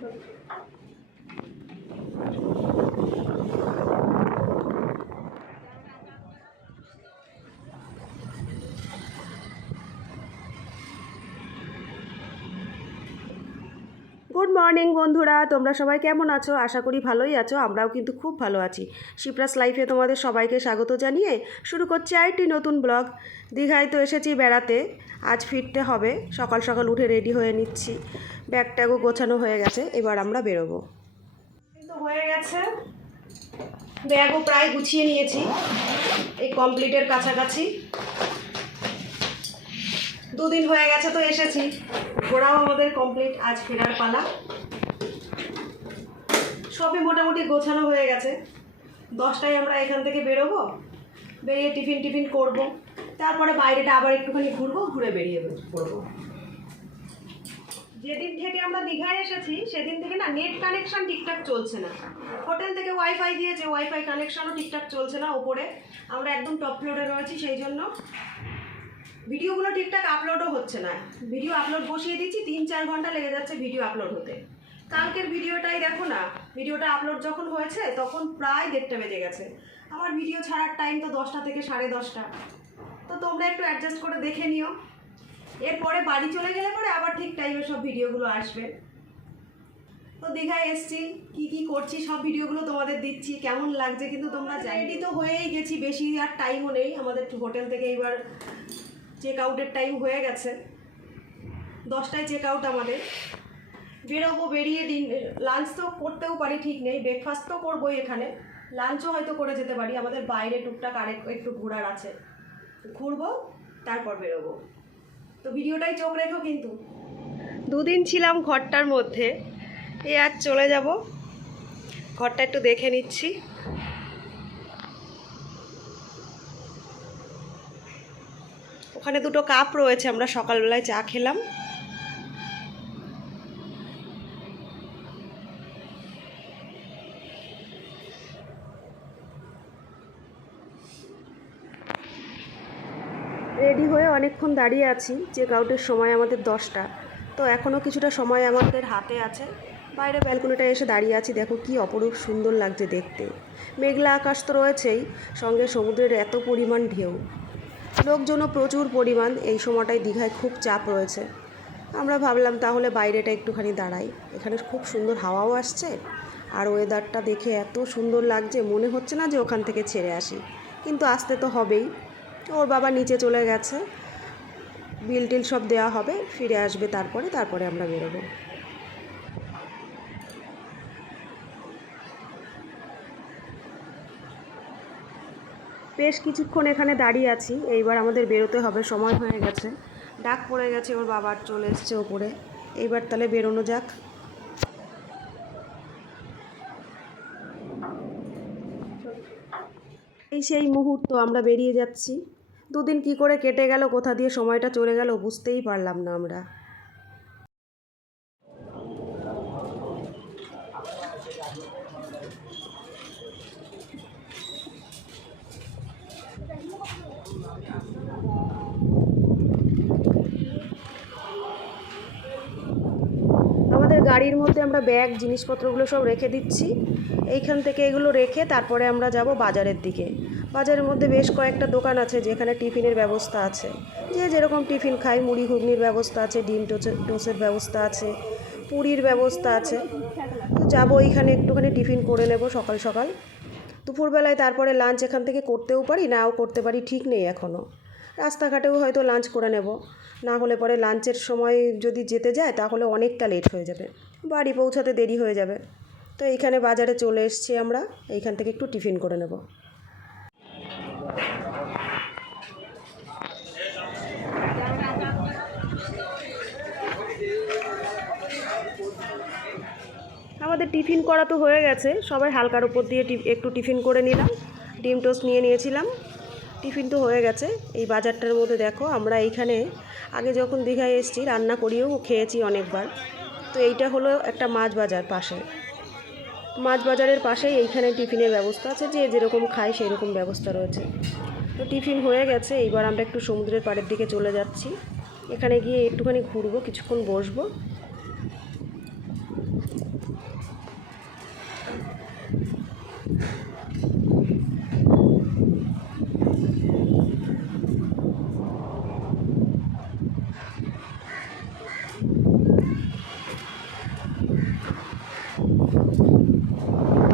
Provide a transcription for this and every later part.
Good morning, বন্ধুরা। তোমরা সবাই কেমন আছো? আশা করি ভালোই আছো। আমরাও কিন্তু খুব ভালো আছি। শিপ্রাস লাইফে তোমাদের সবাইকে স্বাগত জানিয়ে শুরু করছি আরেকটি নতুন ব্লগ। দীঘায় তো এসেছি বেড়াতে। আজ ফিরতে হবে। সকাল সকাল উঠে রেডি হয়ে নিচ্ছি। ব্যাগ ট্যাগও গোছানো হয়ে গেছে। এবার আমরা বেরোবো। তো হয়ে গেছে। ব্যাগও প্রায় গুছিয়ে নিয়েছি। এই কমপ্লিটের কাছাকাছি। দুদিন হয়ে গেছে তো এসেছি। ঘোরাও আমাদের কমপ্লিট। আজ ফেরার পালা। সবই মোটামুটি গোছানো হয়ে গেছে। দশটায় আমরা এখান থেকে বেরোবো, বেরিয়ে টিফিন টিফিন করব। তারপরে বাইরেটা আবার একটুখানি ঘুরবো, ঘুরে বেরিয়ে পড়ব। যেদিন থেকে আমরা দীঘায় এসেছি, সেদিন থেকে না নেট কানেকশন ঠিকঠাক চলছে না। হোটেল থেকে ওয়াইফাই দিয়েছে ওয়াইফাই কানেকশনও ঠিকঠাক চলছে না ওপরে। আমরা একদম টপ ফ্লোরে রয়েছি, সেই জন্য ভিডিওগুলো ঠিকঠাক আপলোডও হচ্ছে না। ভিডিও আপলোড বসিয়ে দিচ্ছি, তিন চার ঘণ্টা লেগে যাচ্ছে ভিডিও আপলোড হতে। কালকের ভিডিওটাই দেখো না ভিডিওটা আপলোড যখন হয়েছে তখন প্রায় দেড়টা বেজে গেছে। আমার ভিডিও ছাড়ার টাইম তো দশটা থেকে সাড়ে দশটা। তো তোমরা একটু অ্যাডজাস্ট করে দেখে নিও। এরপরে বাড়ি চলে গেলে পরে আবার ঠিক টাইমে সব ভিডিওগুলো আসবে। তো দীঘায় এসছি কি কি করছি সব ভিডিওগুলো তোমাদের দিচ্ছি কেমন লাগছে কিন্তু তোমরা রেডি তো হয়েই গেছি বেশি আর টাইমও নেই। আমাদের হোটেল থেকে এবার চেক আউটের টাইম হয়ে গেছে। দশটায় চেক আউট আমাদের। বেরোবো, বেরিয়ে দিন। লাঞ্চ তো করতেও পারি, ঠিক নেই। ব্রেকফাস্ট তো করবোই এখানে। লাঞ্চও হয়তো করে যেতে পারি। আমাদের বাইরে টুকটাক আরেক একটু ঘোরার আছে। ঘুরবো, তারপর বেরোবো। তো ভিডিওটাই চোখ রেখো কিন্তু। দুদিন ছিলাম ঘরটার মধ্যে। এ আর চলে যাব। ঘরটা একটু দেখে নিচ্ছি। ওখানে দুটো কাপ রয়েছে, আমরা সকালবেলায় চা খেলাম রেডি অনেকক্ষণ দাঁড়িয়ে আছি চেক আউটের সময় আমাদের দশটা। তো এখনও কিছুটা সময় আমাদের হাতে আছে। বাইরে ব্যালকনিটা এসে দাঁড়িয়ে আছি, দেখো কি অপরূপ সুন্দর লাগছে দেখতে। মেঘলা আকাশ তো রয়েছেই, সঙ্গে সমুদ্রের এত পরিমাণ ঢেউ। লোকজনও প্রচুর পরিমাণ, এই সময়টায় দীঘায় খুব চাপ রয়েছে। আমরা ভাবলাম তাহলে বাইরেটা একটুখানি দাঁড়াই। এখানে খুব সুন্দর হাওয়াও আসছে, আর ওয়েদারটা দেখে এত সুন্দর লাগছে, মনে হচ্ছে না যে ওখান থেকে ছেড়ে আসি। কিন্তু আসতে তো হবেই। ওর বাবা নিচে চলে গেছে। বিল টিল সব দেওয়া হবে, ফিরে আসবে তারপরে তারপরে আমরা বেরোবো। বেশ কিছুক্ষণ এখানে দাঁড়িয়ে আছি, এইবার আমাদের বেরোতে হবে, সময় হয়ে গেছে। ডাক পড়ে গেছে, ওর বাবার চলে এসছে ওপরে। এইবার তাহলে বেরোনো যাক। এই সেই মুহূর্ত, আমরা বেরিয়ে যাচ্ছি। দুদিন কি করে কেটে গেল, কোথা দিয়ে সময়টা চলে গেল বুঝতেই পারলাম না আমরা। আমাদের গাড়ির মধ্যে আমরা ব্যাগ, জিনিসপত্রগুলো সব রেখে দিচ্ছি। এইখান থেকে এগুলো রেখে তারপরে আমরা যাব বাজারের দিকে। বাজারের মধ্যে বেশ কয়েকটা দোকান আছে যেখানে টিফিনের ব্যবস্থা আছে। যে যেরকম টিফিন খাই, মুড়ি ঘুগনির ব্যবস্থা আছে, ডিম টোসের ব্যবস্থা আছে, পুরীর ব্যবস্থা আছে। তো যাব এইখানে, একটুখানি টিফিন করে নেব সকাল সকাল। দুপুরবেলায় তারপরে লাঞ্চ এখান থেকে করতেও পারি, নাও করতে পারি, ঠিক নেই এখনও রাস্তাঘাটেও হয়তো লাঞ্চ করে নেব। না হলে পরে লাঞ্চের সময় যদি যেতে যায়, তাহলে অনেকটা লেট হয়ে যাবে। বাড়ি পৌঁছাতে দেরি হয়ে যাবে। তো এইখানে বাজারে চলে এসেছি আমরা, এইখান থেকে একটু টিফিন করে নেব আমাদের টিফিন করা তো হয়ে গেছে। সবাই হালকার উপর দিয়ে একটু টিফিন করে নিলাম। ডিম টোস্ট নিয়ে নিয়েছিলাম। টিফিন তো হয়ে গেছে। এই বাজারটার মধ্যে দেখো, আমরা এইখানে আগে যখন দীঘায় এসেছি, রান্না করিয়েও খেয়েছি অনেকবার। তো এইটা হলো একটা মাছ বাজার পাশে। মাছ বাজারের পাশেই এইখানে টিফিনের ব্যবস্থা আছে। যে যেরকম খায় সেই রকম ব্যবস্থা রয়েছে। তো টিফিন হয়ে গেছে। এইবার আমরা একটু সমুদ্রের পাড়ের দিকে চলে যাচ্ছি। এখানে গিয়ে একটুখানি ঘুরবো, কিছুক্ষণ বসবো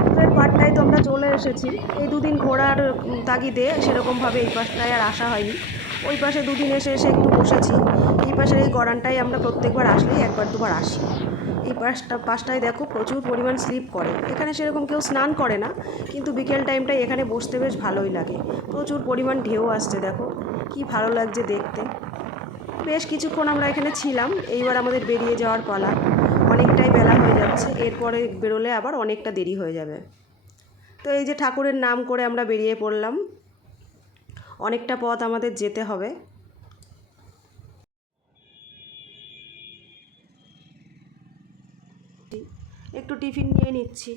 আমাদের পাটনায় তো এসেছি এই দুদিন ঘোরার তাগিদে সেরকমভাবে এই পাশটায় আর আসা হয়নি। ওই পাশে দুদিন এসে এসে একটু বসেছি। এই পাশের এই গড়ানটাই আমরা প্রত্যেকবার আসলেই একবার দুবার আসি। এই পাশটা, পাশটায় দেখো প্রচুর পরিমাণ স্লিপ করে। এখানে সেরকম কেউ স্নান করে না, কিন্তু বিকেল টাইমটায় এখানে বসতে বেশ ভালোই লাগে। প্রচুর পরিমাণ ঢেউ আসছে, দেখো। কি ভালো লাগছে দেখতে। বেশ কিছুক্ষণ আমরা এখানে ছিলাম। এইবার আমাদের বেরিয়ে যাওয়ার পালা। অনেকটাই বেলা হয়ে যাচ্ছে। এরপরে বেরোলে আবার অনেকটা দেরি হয়ে যাবে। তো এই যে ঠাকুরের নাম করে আমরা বেরিয়ে পড়লাম। অনেকটা পথ আমাদের যেতে হবে। একটু টিফিন নিয়ে নিচ্ছি।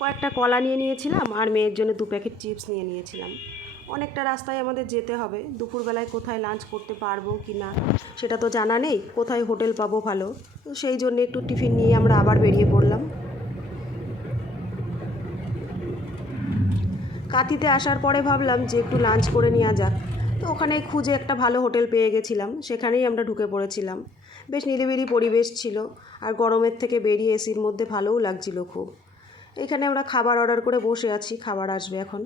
কয়েকটা কলা নিয়ে নিয়েছিলাম আর মেয়ের জন্য দু প্যাকেট চিপস নিয়ে নিয়েছিলাম। অনেকটা রাস্তায় আমাদের যেতে হবে। দুপুরবেলায় কোথায় লাঞ্চ করতে পারব কি না, সেটা তো জানা নেই। কোথায় হোটেল পাবো ভালো। তো সেই জন্য একটু টিফিন নিয়ে আমরা আবার বেরিয়ে পড়লাম। কাতিতে আসার পরে ভাবলাম যে একটু লাঞ্চ করে নেওয়া যাক। তো ওখানে খুঁজে একটা ভালো হোটেল পেয়ে গেছিলাম সেখানেই আমরা ঢুকে পড়েছিলাম। বেশ নিরিবিলি পরিবেশ ছিল আর গরমের থেকে বেরিয়ে এসির মধ্যে ভালোও লাগছিল খুব। এখানে আমরা খাবার অর্ডার করে বসে আছি খাবার আসবে এখন।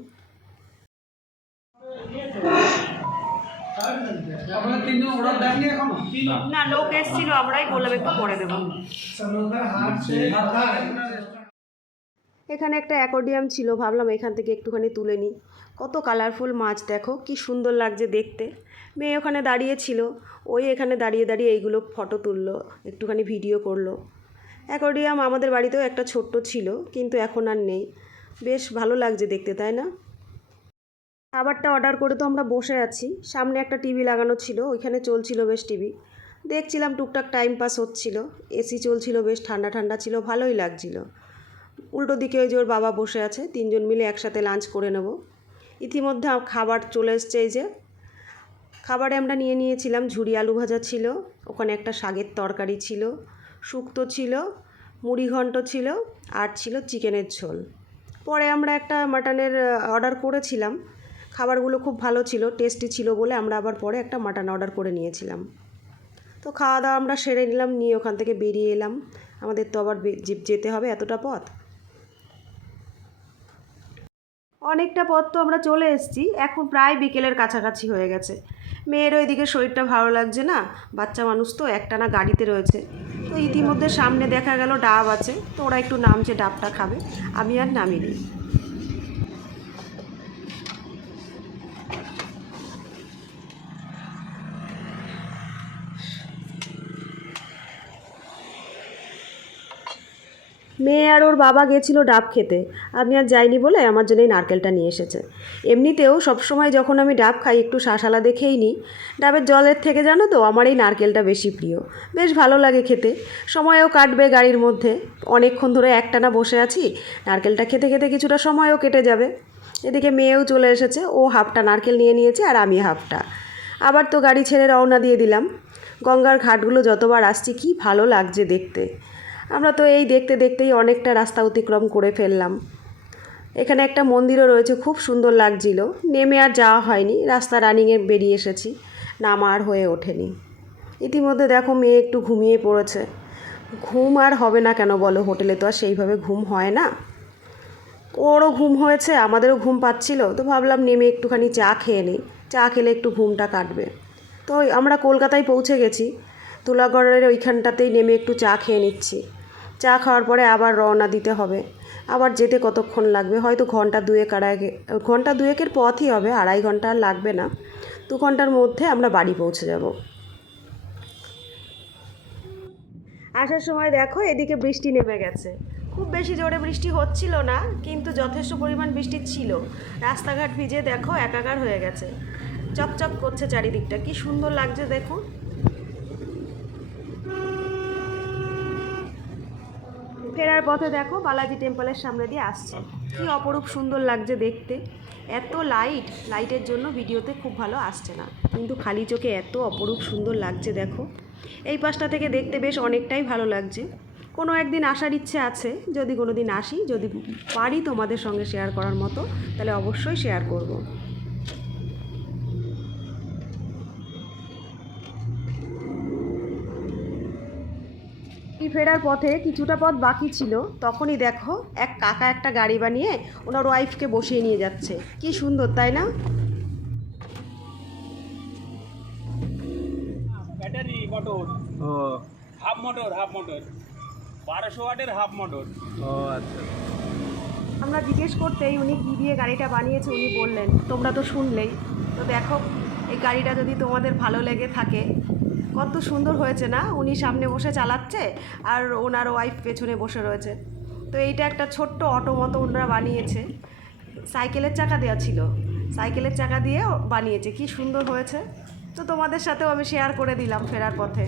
না লোক এসেছিল আমরাই বললাম একটু পরে দেবো। এখানে একটা অ্যাকোডিয়াম ছিল, ভাবলাম এখান থেকে একটুখানি তুলে নিই। কত কালারফুল মাছ, দেখো, কি সুন্দর লাগছে দেখতে। মেয়ে ওখানে দাঁড়িয়ে ছিল, ওই এখানে দাঁড়িয়ে দাঁড়িয়ে এইগুলো ফটো তুললো, একটুখানি ভিডিও করল। অ্যাকোডিয়াম আমাদের বাড়িতেও একটা ছোট্ট ছিল, কিন্তু এখন আর নেই। বেশ ভালো লাগছে দেখতে, তাই না? খাবারটা অর্ডার করে তো আমরা বসে আছি, সামনে একটা টিভি লাগানো ছিল, ওইখানে চলছিল বেশ টিভি দেখছিলাম টুকটাক টাইম পাস হচ্ছিল এসি চলছিল বেশ, ঠান্ডা ঠান্ডা ছিল, ভালোই লাগছিল। উল্টো দিকে ওই যে ওর বাবা বসে আছে, তিনজন মিলে একসাথে লাঞ্চ করে নেব। ইতিমধ্যে খাবার চলে এসছে এই যে। খাবারে আমরা নিয়ে নিয়েছিলাম ঝুড়ি আলু ভাজা ছিল, ওখানে একটা শাকের তরকারি ছিল, শুক্তো ছিল, মুড়ি ঘন্ট ছিল, আর ছিল চিকেনের ঝোল। পরে আমরা একটা মাটনের অর্ডার করেছিলাম। খাবারগুলো খুব ভালো ছিল টেস্টি ছিল বলে আমরা আবার পরে একটা মাটন অর্ডার করে নিয়েছিলাম। তো খাওয়া দাওয়া আমরা সেরে নিলাম, নিয়ে ওখান থেকে বেরিয়ে এলাম। আমাদের তো আবার যেতে হবে এতটা পথ। অনেকটা পথ তো আমরা চলে এসেছি, এখন প্রায় বিকেলের কাছাকাছি হয়ে গেছে। মেয়েরও এদিকে শরীরটা ভালো লাগছে না, বাচ্চা মানুষ তো একটানা গাড়িতে রয়েছে। তো ইতিমধ্যে সামনে দেখা গেল ডাব আছে, তো ওরা একটু নামছে, ডাবটা খাবে। আমি আর নামিনি। মেয়ে আর ওর বাবা গেছিল ডাব খেতে। আমি আর যাইনি বলে আমার জন্য এই নারকেলটা নিয়ে এসেছে। এমনিতেও সবসময় যখন আমি ডাব খাই, একটু শাঁসালা দেখেই নিই ডাবের জলের থেকে জানো তো, আমার এই নারকেলটা বেশি প্রিয়। বেশ ভালো লাগে খেতে। সময়ও কাটবে গাড়ির মধ্যে। অনেকক্ষণ ধরে একটানা বসে আছি। নারকেলটা খেতে খেতে কিছুটা সময়ও কেটে যাবে। এদিকে মেয়েও চলে এসেছে। ও হাফটা নারকেল নিয়ে নিয়েছে আর আমি হাফটা। আবার তো গাড়ি ছেড়ে রওনা দিয়ে দিলাম। গঙ্গার ঘাটগুলো যতবার আসছি, কি ভালো লাগছে দেখতে। আমরা তো এই দেখতে দেখতেই অনেকটা রাস্তা অতিক্রম করে ফেললাম। এখানে একটা মন্দিরও রয়েছে, খুব সুন্দর লাগছিল। নেমে আর যাওয়া হয়নি, রাস্তা রানিংয়ে বেরিয়ে এসেছি, নামা আর হয়ে ওঠেনি। ইতিমধ্যে দেখো মেয়ে একটু ঘুমিয়ে পড়েছে। ঘুম আর হবে না কেন বলো, হোটেলে তো আর সেইভাবে ঘুম হয় না। ওরও ঘুম হয়েছে, আমাদেরও ঘুম পাচ্ছিল, তো ভাবলাম নেমে একটুখানি চা খেয়ে নিই। চা খেলে একটু ঘুমটা কাটবে। তো আমরা কলকাতায় পৌঁছে গেছি, তুলাগড়ের ওইখানটাতেই নেমে একটু চা খেয়ে নিচ্ছি। চা খাওয়ার পরে আবার রওনা দিতে হবে। আবার যেতে কতক্ষণ লাগবে? হয়তো ঘণ্টা দুয়েক আড়াই ঘণ্টা দুয়েকের পথই হবে, আড়াই ঘণ্টা আর লাগবে না। দু ঘণ্টার মধ্যে আমরা বাড়ি পৌঁছে যাব। আসার সময় দেখো এদিকে বৃষ্টি নেমে গেছে। খুব বেশি জোরে বৃষ্টি হচ্ছিল না, কিন্তু যথেষ্ট পরিমাণ বৃষ্টি ছিল। রাস্তাঘাট ভিজে দেখো একাকার হয়ে গেছে। চকচক করছে চারিদিকটা। কি সুন্দর লাগছে দেখো। ফেরার পথে দেখো বালাজি টেম্পলের সামনে দিয়ে আসছে। কি অপরূপ সুন্দর লাগছে দেখতে। এত লাইট লাইটের জন্য ভিডিওতে খুব ভালো আসছে না। কিন্তু খালি চোখে এত অপরূপ সুন্দর লাগছে দেখো। এই পাশটা থেকে দেখতে বেশ অনেকটাই ভালো লাগছে। কোনো একদিন আসার ইচ্ছে আছে, যদি কোনো দিন আসি, যদি পারি তোমাদের সঙ্গে শেয়ার করার মতো, তাহলে অবশ্যই শেয়ার করব। ফেরার পথে কিছুটা পথ বাকি ছিল তখনই দেখো এক কাকা একটা গাড়ি বানিয়ে ওনার ওয়াইফকে বসিয়ে নিয়ে যাচ্ছে। কি সুন্দর তাই না? ব্যাটারি মোটর ও। হাফ মোটর হাফ মোটর বারোশো ওয়াটের হাফ মোটর ও আচ্ছা। আমরা জিজ্ঞেস করতেই উনি কী দিয়ে গাড়িটা বানিয়েছে উনি বললেন তোমরা তো শুনলেই। তো দেখো এই গাড়িটা যদি তোমাদের ভালো লেগে থাকে কত সুন্দর হয়েছে না? উনি সামনে বসে চালাচ্ছে আর ওনার ওয়াইফ পেছনে বসে রয়েছে। তো এইটা একটা ছোট্ট অটো মতো ওনারা বানিয়েছে। সাইকেলের চাকা দেওয়া ছিল। সাইকেলের চাকা দিয়ে বানিয়েছে। কি সুন্দর হয়েছে। তো তোমাদের সাথেও আমি শেয়ার করে দিলাম ফেরার পথে।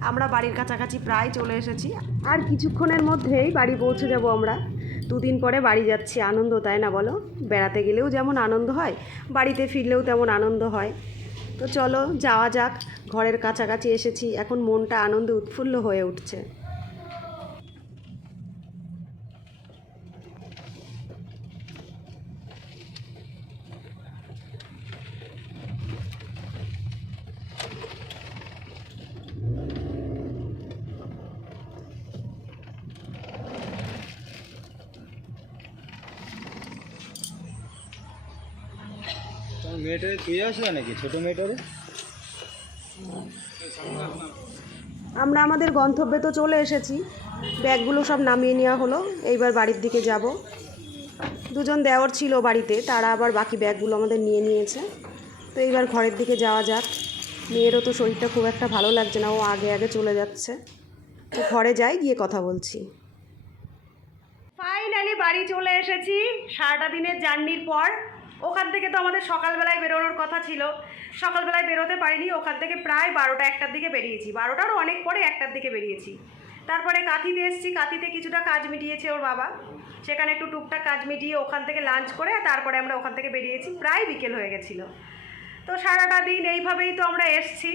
আমরা বাড়ির কাছাকাছি প্রায় চলে এসেছি। আর কিছুক্ষণের মধ্যেই বাড়ি পৌঁছে যাব আমরা। দুদিন পরে বাড়ি যাচ্ছি। আনন্দ, তাই না বলো? বেড়াতে গেলেও যেমন আনন্দ হয়, বাড়িতে ফিরলেও তেমন আনন্দ হয়। তো চলো যাওয়া যাক। ঘরের কাছাকাছি এসেছি। এখন মনটা আনন্দে উৎফুল্ল হয়ে উঠছে। মেয়েটারে ছুঁয়ে আসলে নাকি? ছোট মেয়েটারে? আমরা আমাদের গন্তব্যে তো চলে এসেছি। ব্যাগগুলো সব নামিয়ে নেওয়া হলো। এইবার বাড়ির দিকে যাব। দুজন দেওয়ার ছিল বাড়িতে তারা আবার বাকি ব্যাগগুলো আমাদের নিয়ে নিয়েছে। তো এইবার ঘরের দিকে যাওয়া যাক। মেয়েরও তো শরীরটা খুব একটা ভালো লাগছে না ও আগে আগে চলে যাচ্ছে। তো ঘরে যাই গিয়ে কথা বলছি। ফাইনালি বাড়ি চলে এসেছি। সারাটা দিনের জার্নির পর ওখান থেকে তো আমাদের সকালবেলায় বেরোনোর কথা ছিল। সকালবেলায় বেরোতে পারিনি, ওখান থেকে প্রায় বারোটা একটার দিকে বেরিয়েছি। বারোটারও অনেক পরে একটার দিকে বেরিয়েছি। তারপরে কাঁথিতে এসেছি, কাঁথিতে কিছুটা কাজ মিটিয়েছে ওর বাবা। সেখানে একটু টুকটাক কাজ মিটিয়ে ওখান থেকে লাঞ্চ করে তারপরে আমরা ওখান থেকে বেরিয়েছি, প্রায় বিকেল হয়ে গেছিল। তো সারাটা দিন এইভাবেই তো আমরা এসছি।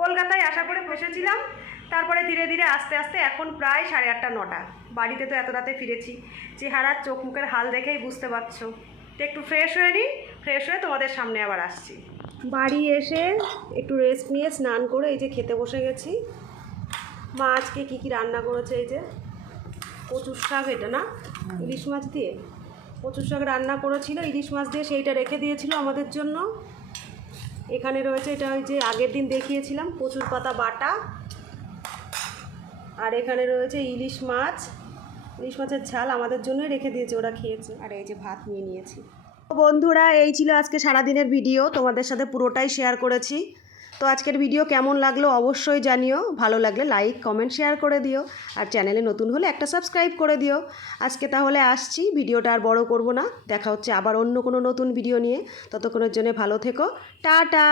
কলকাতায় আশা করে বসেছিলাম, তারপরে ধীরে ধীরে আস্তে আস্তে এখন প্রায় সাড়ে আটটা, নটা। বাড়িতে তো এত রাতে ফিরেছি। চেহারার চোখ মুখের হাল দেখেই বুঝতে পারছ। তো একটু ফ্রেশ হয়ে নিই ফ্রেশ হয়ে তোমাদের সামনে আবার আসছি। বাড়ি এসে একটু রেস্ট নিয়ে স্নান করে এই যে খেতে বসে গেছি। মা আজকে কী কী রান্না করেছে এই যে? কচুর শাক এটা না? ইলিশ মাছ দিয়ে? কচুর শাক রান্না করেছিল, ইলিশ মাছ দিয়ে সেইটা রেখে দিয়েছিল আমাদের জন্য। এখানে রয়েছে এটা ওই যে আগের দিন দেখিয়েছিলাম, কচুর পাতা বাটা। আর এখানে রয়েছে ইলিশ মাছ। ইলিশ মাছের ঝাল আমাদের জন্যই রেখে দিয়েছে ওরা খেয়েছে। আর এই যে ভাত নিয়ে নিয়েছি। তো বন্ধুরা এই ছিল আজকে সারাদিনের ভিডিও তোমাদের সাথে পুরোটাই শেয়ার করেছি। তো আজকের ভিডিও কেমন লাগল অবশ্যই জানিও ভালো লাগলে লাইক কমেন্ট শেয়ার করে দিও আর চ্যানেলে নতুন হলে একটা সাবস্ক্রাইব করে দিও। আজকে তাহলে আসছি ভিডিওটা আর বড় করব না দেখা হচ্ছে আবার অন্য কোনো নতুন ভিডিও নিয়ে ততক্ষণের জন্য ভালো থেকো টাটা!